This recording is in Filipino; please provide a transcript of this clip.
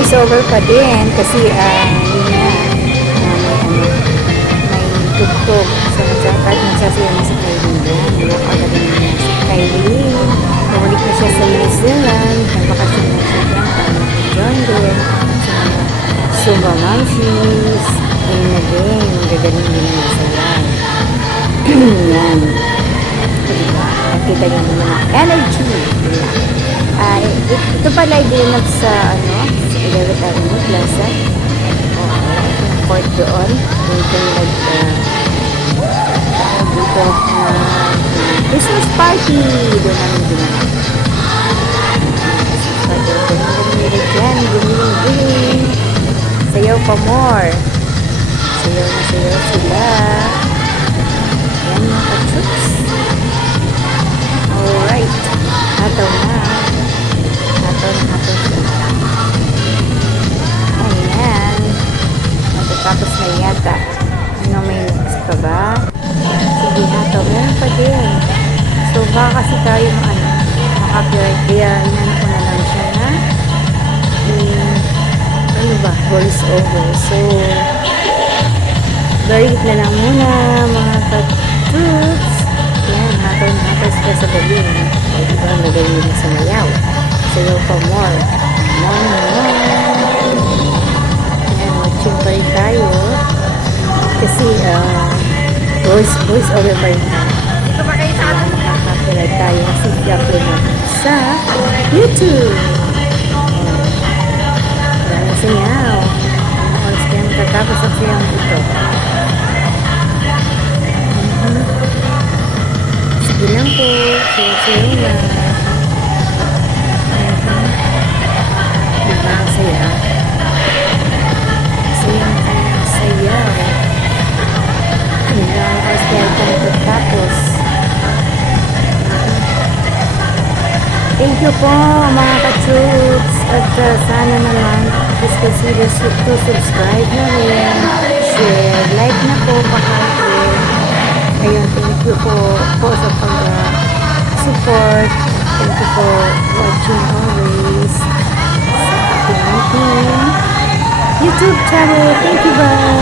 voice over pa din kasi yun nga, may tugtog sa nagsasayaw na si Kylie yan. Nakagaling niya si Kylie. Bumalik na siya sa New Zealand. Nagbakasyon na siya yan. Tama ko John din. Sa mga Zumba Mamsies. Ayun na din. Gagaling din na sayaw. Yan. Diba? Nakita niyo naman ang energy. Ito pala ay dinap sa sa Ilawit Avenue Plaza. Yung court doon. Dito dito Christmas party. Doon namin dinap. Christmas party. Galing dyan. Gumiling-giling. Sayaw pa more. Sayaw na sayaw sila. Yan mga ka-troops. Alright. Hataw na. Hataw sila. Ayan. Matatapos na yata. May next pa ba? Sige, hataw. Meron pa din. So, baka kasi tayo makapiright. Kaya, inano ko na lang siya na voice over. So, barit na lang muna, mga ka-troops. Yan, hataw sila sa gabi. O, diba, magaling nila sa mayaw. Sayaw pa more. Yan, watching pa rin tayo. Kasi, voice over pa rin tayo. Makakapirate tayo kasi i-upload natin sa YouTube. Maraming sayaw. Oras kaya matatapos ang sayaw ito. Sige lang po. Sayaw na. Diba ang sayaw? Sayaw. Diba ang oras kaya ito matatapos. Thank you po mga ka-troops. At sana naman please consider to subscribe na rin. Share. Like na po. Pakahit. Ayun, thank you po sa pag-support. Thank you for watching always sa ating YouTube channel. Thank you, bye!